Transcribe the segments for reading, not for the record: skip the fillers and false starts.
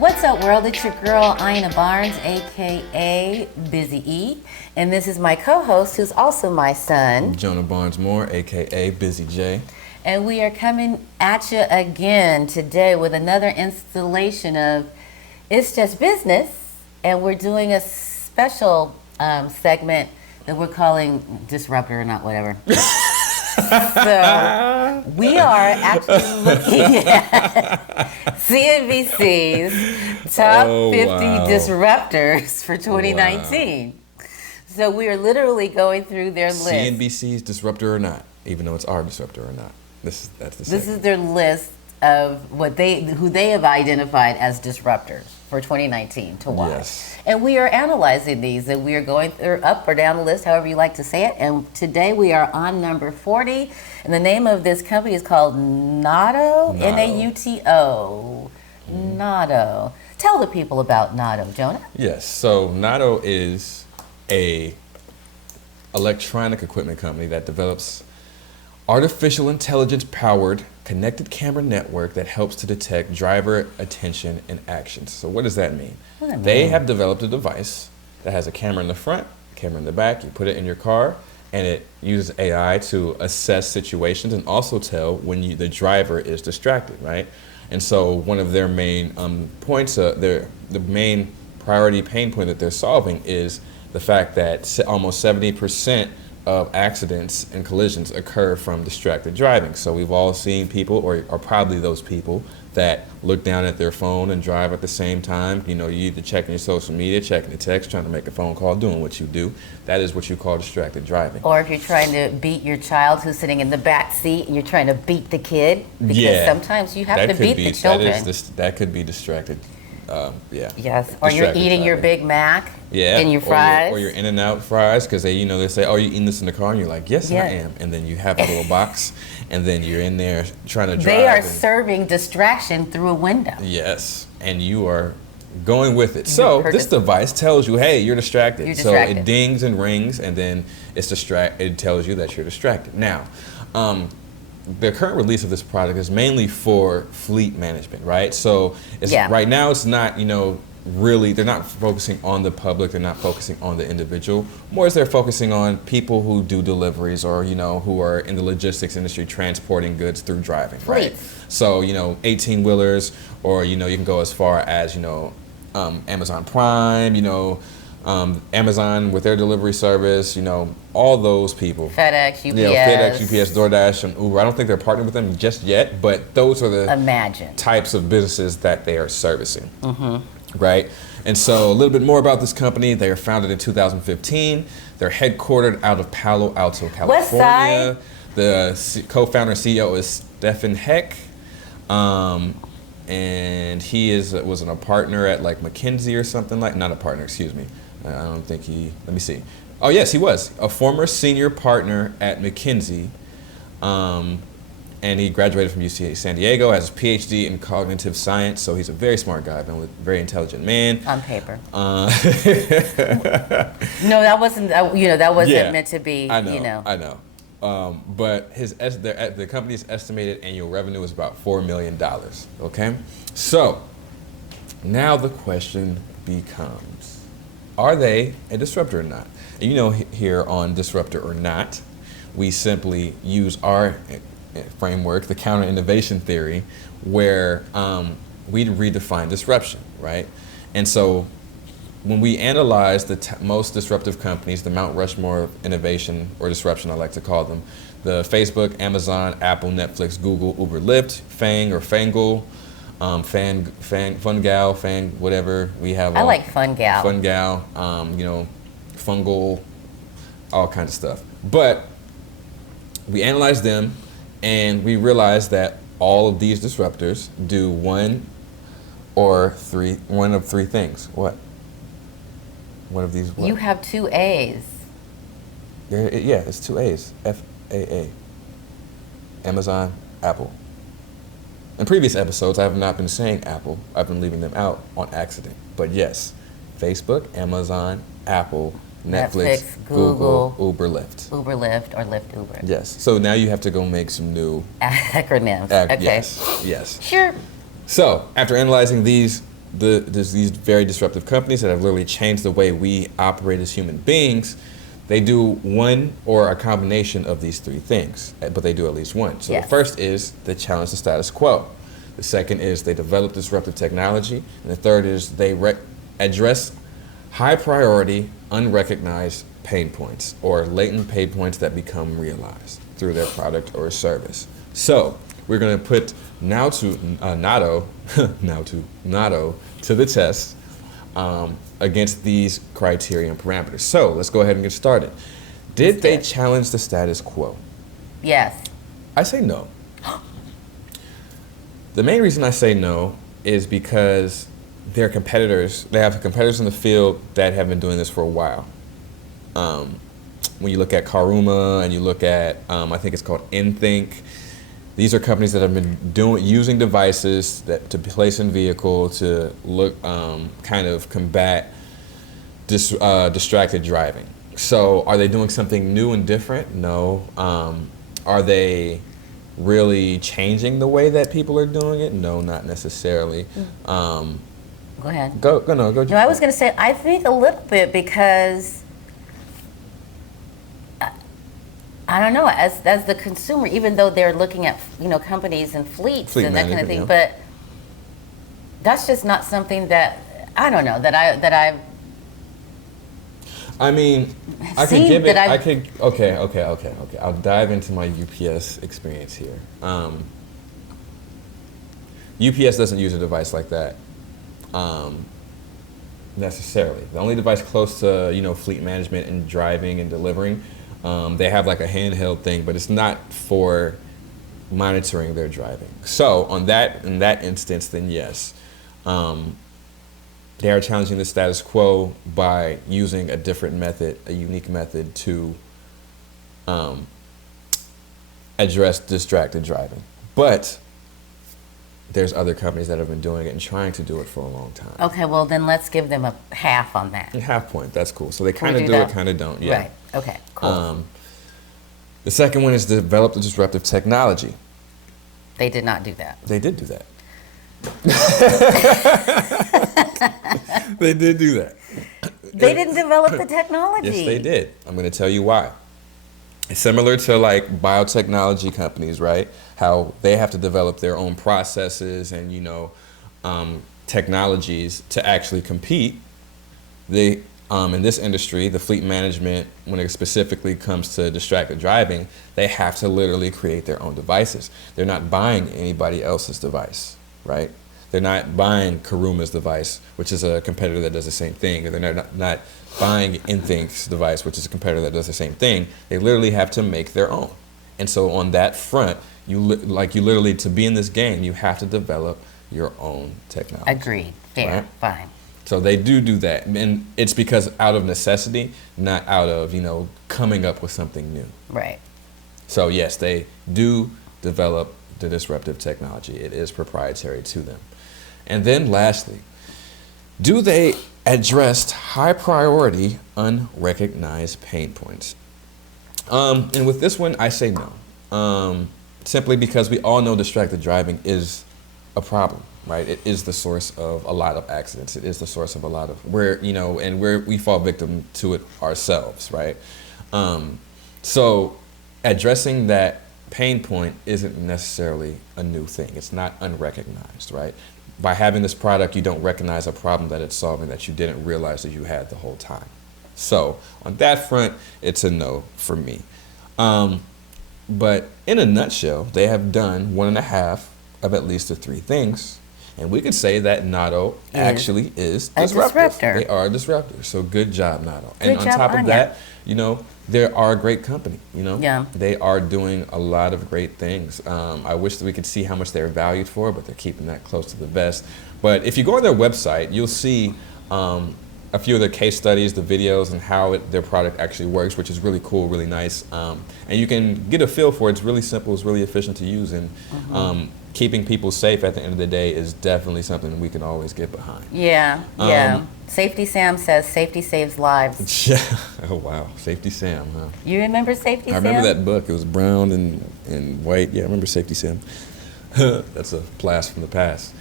What's up, world? It's your girl, Ina Barnes, aka Busy E. And this is my co-host, who's also my son, Jonah Barnes Moore, aka Busy J. And we are coming at you again today with another installation of It's Just Business. And we're doing a special segment that we're calling Disruptor or not, whatever. So we are actually looking at CNBC's top 50 disruptors for 2019. Wow. So we are literally going through their list. CNBC's Disruptor or not, even though it's our Disruptor or not. This is their list of who they have identified as disruptors for 2019 to watch. Yes. And we are analyzing these, and we are going through up or down the list, however you like to say it. And today we are on number 40, and the name of this company is called Nauto. Nauto. Nauto. Tell the people about Nauto, Jonah. Yes. So Nauto is a electronic equipment company that develops artificial intelligence powered connected camera network that helps to detect driver attention and actions. So what does that mean? They have developed a device that has a camera in the front, camera in the back. You put it in your car, and it uses AI to assess situations and also tell when the driver is distracted, right? And so one of their main points, the main priority pain point that they're solving is the fact that almost 70% of accidents and collisions occur from distracted driving. So we've all seen people, or probably those people, that look down at their phone and drive at the same time. You know, you're either checking your social media, checking the text, trying to make a phone call, doing what you do. That is what you call distracted driving. Or if you're trying to beat your child who's sitting in the back seat and you're trying to beat the kid, because sometimes you have to beat the children. That could be distracted. Yes, or you're eating your Big Mac and your fries. Or your In-N-Out fries, because they say, oh, you eating this in the car? And you're like, yes, I am. And then you have a little box, and then you're in there trying to drive. They are serving distraction through a window. Yes, and you are going with it. So this device tells you, hey, you're distracted. So it dings and rings, and then it tells you that you're distracted. Now, the current release of this product is mainly for fleet management, right? So right now it's not, really, they're not focusing on the public, they're not focusing on the individual. More as they're focusing on people who do deliveries or, who are in the logistics industry transporting goods through driving, right? So, 18-wheelers, or, you can go as far as, Amazon Prime, Amazon with their delivery service, all those people. FedEx, UPS. FedEx, UPS, DoorDash, and Uber. I don't think they're partnered with them just yet, but those are the types of businesses that they are servicing. Right? And so a little bit more about this company. They are founded in 2015. They're headquartered out of Palo Alto, California. West Side. The co-founder and CEO is Stephen Heck. And he was a partner at like McKinsey or something not a partner, excuse me. I don't think let me see. Oh yes, he was a former senior partner at McKinsey. And he graduated from UC San Diego, has a PhD in cognitive science, so he's a very smart guy, very intelligent man. On paper. No, that wasn't meant to be, I know. But the company's estimated annual revenue is about $4 million, okay? So, now the question becomes, are they a disruptor or not? And here on Disruptor or Not, we simply use our framework, the counter-innovation theory, where we redefine disruption, right? And so when we analyze the most disruptive companies, the Mount Rushmore of innovation or disruption, I like to call them, the Facebook, Amazon, Apple, Netflix, Google, Uber, Lyft, Fang or Fangle, Fungal, Fang, whatever we have. I like Fungal. Fungal, Fungal, all kinds of stuff. But we analyze them, and we realize that all of these disruptors do one of three things. What? One of these what? You have two A's. It's two A's. FAA. Amazon, Apple. In previous episodes, I have not been saying Apple. I've been leaving them out on accident. But yes, Facebook, Amazon, Apple, Netflix, Google, Uber, Lyft. Uber, Lyft, or Lyft, Uber. Yes. So now you have to go make some new acronyms. Okay. Yes. Sure. So after analyzing these there's these very disruptive companies that have literally changed the way we operate as human beings. They do one or a combination of these three things, but they do at least one. So Yes. the first is they challenge the status quo. The second is they develop disruptive technology. And the third is they address high priority, unrecognized pain points or latent pain points that become realized through their product or service. So we're going to put Nauto to the test against these criteria and parameters. So let's go ahead and get started. Did they challenge the status quo? Yes. I say no. The main reason I say no is because their competitors, they have competitors in the field that have been doing this for a while. When you look at Karuma and you look at, I think it's called Nthink, these are companies that have been using devices to place in vehicle to look, kind of combat distracted driving. So are they doing something new and different? No. Are they really changing the way that people are doing it? No, not necessarily. Go ahead. Go. No, I was going to say, I think a little bit because, I don't know, as the consumer, even though they're looking at, companies and fleets Fleet and that kind of thing, yeah. but that's just not something that, I don't know, that I I mean, I could seen give it, that I could, okay. I'll dive into my UPS experience here. UPS doesn't use a device like that, necessarily. The only device close to, fleet management and driving and delivering, they have like a handheld thing, but it's not for monitoring their driving. So in that instance, then yes. They are challenging the status quo by using a different method, a unique method to address distracted driving. But there's other companies that have been doing it and trying to do it for a long time. Okay, well then let's give them a half on that. Half point, that's cool. So they Can we kind of do do that? it, kind of don't. Yeah. Right, okay, cool. The second one is develop the disruptive technology. They did not do that. They did do that. They did do that. They didn't develop the technology. Yes, they did. I'm going to tell you why. It's similar to like biotechnology companies, right? How they have to develop their own processes and, technologies to actually compete. They, in this industry, the fleet management, when it specifically comes to distracted driving, they have to literally create their own devices. They're not buying anybody else's device, right? They're not buying Karuma's device, which is a competitor that does the same thing. Or they're not buying Inthink's device, which is a competitor that does the same thing. They literally have to make their own. And so on that front, you literally, to be in this game, you have to develop your own technology. Agreed. Fair. Right? Fine. So they do that. And it's because out of necessity, not out of, coming up with something new. Right. So yes, they do develop the disruptive technology. It is proprietary to them. And then lastly, do they address high priority, unrecognized pain points? And with this one, I say no. Simply because we all know distracted driving is a problem, right? It is the source of a lot of accidents. It is the source of a lot of we fall victim to it ourselves, right? So addressing that pain point isn't necessarily a new thing. It's not unrecognized, right? By having this product, you don't recognize a problem that it's solving that you didn't realize that you had the whole time. So on that front, it's a no for me. But in a nutshell, they have done 1.5 of at least the 3 things. And we could say that Nauto actually is a disruptor. They are a disruptor. So good job, Nauto. Good And on job, top of Anya. that, they are a great company. Yeah. They are doing a lot of great things. I wish that we could see how much they're valued for, but they're keeping that close to the vest. But if you go on their website, you'll see a few of their case studies, the videos, and how their product actually works, which is really cool, really nice. And you can get a feel for it. It's really simple, it's really efficient to use, and keeping people safe at the end of the day is definitely something we can always get behind. Yeah, yeah. Safety Sam says safety saves lives. Yeah. Oh, wow. Safety Sam, huh? You remember Safety Sam? I remember that book. It was brown and white. Yeah, I remember Safety Sam. That's a blast from the past.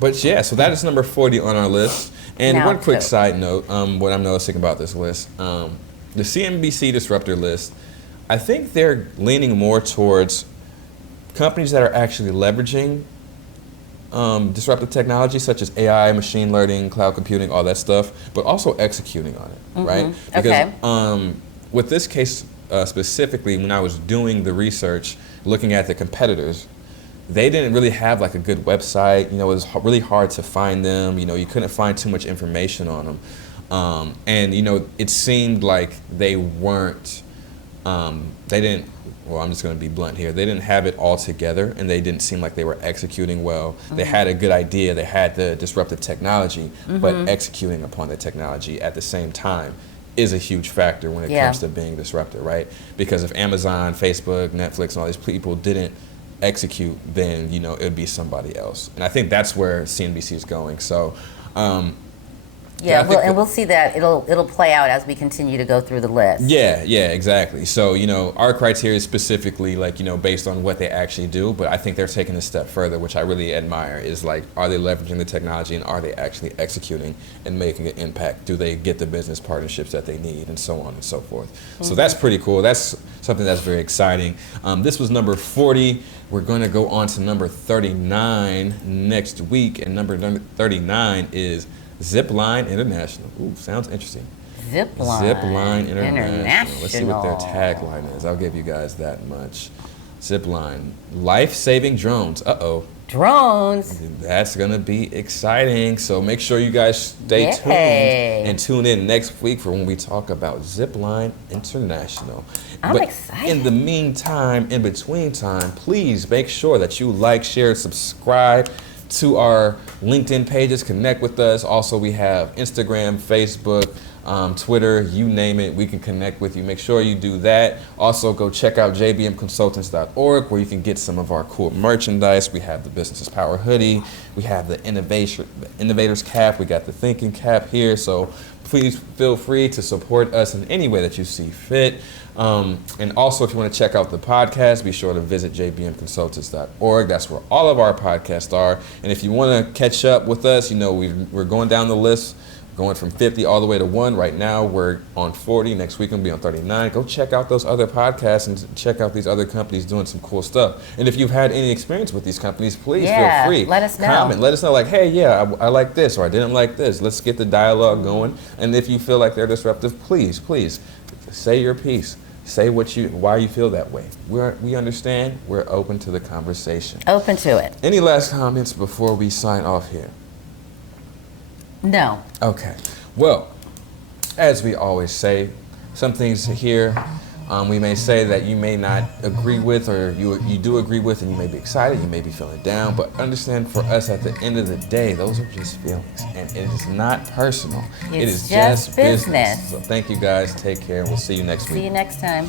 But yeah, so that is number 40 on our list. And Now one quick to- side note, what I'm noticing about this list, the CNBC Disruptor list, I think they're leaning more towards companies that are actually leveraging disruptive technology such as AI, machine learning, cloud computing, all that stuff, but also executing on it, right? Because with this case specifically, when I was doing the research, looking at the competitors, they didn't really have like a good website. You know, it was really hard to find them. You know, you couldn't find too much information on them. And, you know, it seemed like they weren't, they didn't, well, I'm just going to be blunt here. They didn't have it all together, and they didn't seem like they were executing well. They had a good idea. They had the disruptive technology, but executing upon the technology at the same time is a huge factor when it comes to being disruptive, right? Because if Amazon, Facebook, Netflix, and all these people didn't execute, then, you know, it would be somebody else. And I think that's where CNBC is going. So, and we'll see that it'll play out as we continue to go through the list. Yeah, exactly. So, you know, our criteria is specifically like, you know, based on what they actually do, but I think they're taking a step further, which I really admire, is like, are they leveraging the technology and are they actually executing and making an impact? Do they get the business partnerships that they need, and so on and so forth? So that's pretty cool. That's something that's very exciting. This was number 40. We're going to go on to number 39 next week, and number 39 is Zipline International. Ooh, sounds interesting. Zipline International. Let's see what their tagline is. I'll give you guys that much. Zipline, life-saving drones. Uh-oh. Drones. That's going to be exciting. So make sure you guys stay tuned and tune in next week for when we talk about Zipline International. I'm excited. In the meantime, in between time, please make sure that you like, share, subscribe to our LinkedIn pages, connect with us. Also, we have Instagram, Facebook, Twitter, you name it, we can connect with you. Make sure you do that. Also, go check out jbmconsultants.org where you can get some of our cool merchandise. We have the Business Power hoodie. We have the Innovators cap. We got the Thinking cap here. So please feel free to support us in any way that you see fit. And also, if you want to check out the podcast, be sure to visit jbmconsultants.org. That's where all of our podcasts are. And if you want to catch up with us, you know, we're going down the list, going from 50 all the way to 1. Right now, we're on 40. Next week, we'll be on 39. Go check out those other podcasts and check out these other companies doing some cool stuff. And if you've had any experience with these companies, please feel free. Let us know. Comment. Let us know, like, hey, yeah, I like this, or I didn't like this. Let's get the dialogue going. And if you feel like they're disruptive, please say your piece. Say why you feel that way. We understand. We're open to the conversation. Open to it. Any last comments before we sign off here? No. Okay. Well, as we always say, some things here we may say that you may not agree with, or you do agree with, and you may be excited, you may be feeling down, but understand, for us, at the end of the day, those are just feelings, and it is not personal. It is just business. So thank you guys. Take care. We'll see you next week. See you next time.